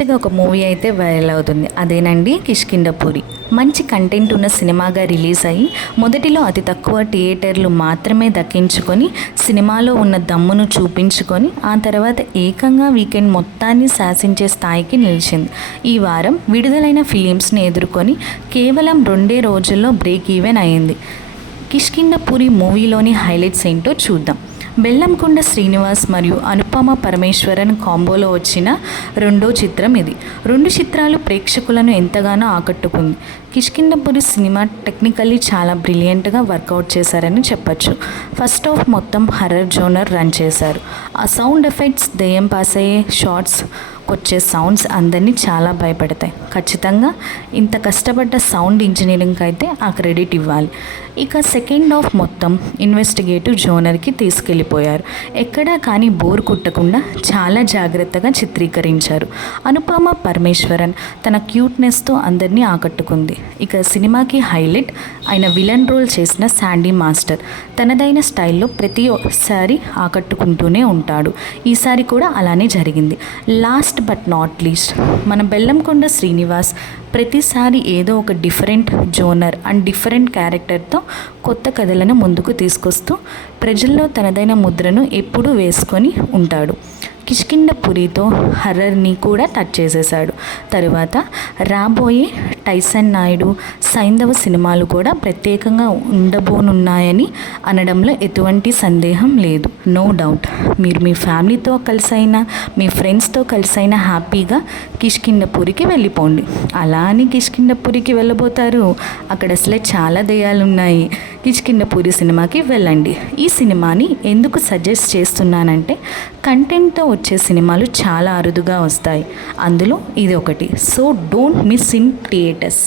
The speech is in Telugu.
లేటెస్ట్గా ఒక మూవీ అయితే వైరల్ అవుతుంది. అదేనండి కిష్కిండపూరి మంచి కంటెంట్ ఉన్న సినిమాగా రిలీజ్ అయ్యి మొదటిలో అతి తక్కువ థియేటర్లు మాత్రమే దక్కించుకొని సినిమాలో ఉన్న దమ్మును చూపించుకొని ఆ తర్వాత ఏకంగా వీకెండ్ మొత్తాన్ని శాసించే స్థాయికి నిలిచింది. ఈ వారం విడుదలైన ఫిలిమ్స్ని ఎదుర్కొని కేవలం రెండే రోజుల్లో బ్రేక్ ఈవెన్ అయింది. కిష్కిండపూరి మూవీలోని హైలైట్స్ ఏంటో చూద్దాం. బెల్లంకొండ శ్రీనివాస్ మరియు అనుపమ పరమేశ్వరన్ కాంబోలో వచ్చిన రెండో చిత్రం ఇది. రెండు చిత్రాలు ప్రేక్షకులను ఎంతగానో ఆకట్టుకుంది. కిష్కిందపురి సినిమా టెక్నికల్లీ చాలా బ్రిలియంట్గా వర్కౌట్ చేశారని చెప్పచ్చు. ఫస్ట్ ఆఫ్ మొత్తం హర్రర్ జోనర్ రన్ చేశారు. ఆ సౌండ్ ఎఫెక్ట్స్ దెయ్యం పాస్ అయ్యే షార్ట్స్ వచ్చే సౌండ్స్ అందరినీ చాలా భయపెడతాయి. ఖచ్చితంగా ఇంత కష్టపడ్డ సౌండ్ ఇంజనీరింగ్కి అయితే ఆ క్రెడిట్ ఇవ్వాలి. ఇక సెకండ్ హాఫ్ మొత్తం ఇన్వెస్టిగేటివ్ జోనర్కి తీసుకెళ్ళిపోయారు. ఎక్కడా కానీ బోర్ కుట్టకుండా చాలా జాగ్రత్తగా చిత్రీకరించారు. అనుపమ పరమేశ్వరన్ తన క్యూట్నెస్తో అందరినీ ఆకట్టుకుంది. ఇక సినిమాకి హైలైట్ ఆయన విలన్ రోల్ చేసిన శాండీ మాస్టర్ తనదైన స్టైల్లో ప్రతి ఒక్కసారి ఆకట్టుకుంటూనే ఉంటాడు. ఈసారి కూడా అలానే జరిగింది. లాస్ట్ బట్ నాట్ లీస్ట్ మన బెల్లంకొండ శ్రీనివాస్ ప్రతిసారి ఏదో ఒక డిఫరెంట్ జోనర్ అండ్ డిఫరెంట్ క్యారెక్టర్తో కొత్త కథలను ముందుకు తీసుకొస్తూ ప్రజల్లో తనదైన ముద్రను ఎప్పుడూ వేసుకొని ఉంటాడు. కిష్కిండపురితో హర్రర్ని కూడా టచ్ చేసేశాడు. తరువాత రాబోయే టైసన్ నాయుడు సైంధవ సినిమాలు కూడా ప్రత్యేకంగా ఉండబోనున్నాయని అనడంలో ఎటువంటి సందేహం లేదు. నో డౌట్ మీరు మీ ఫ్యామిలీతో కలిసైనా మీ ఫ్రెండ్స్తో కలిసైనా హ్యాపీగా కిష్కిండపురికి వెళ్ళిపోండి. అలా అని కిష్కిండపూరికి వెళ్ళబోతారు. అక్కడ అసలే చాలా దెయ్యాలు ఉన్నాయి కిష్కిండపూరి సినిమాకి వెళ్ళండి. ఈ సినిమాని ఎందుకు సజెస్ట్ చేస్తున్నానంటే కంటెంట్తో వచ్చే సినిమాలు చాలా అరుదుగా వస్తాయి. అందులో ఇది ఒకటి. So don't miss in creators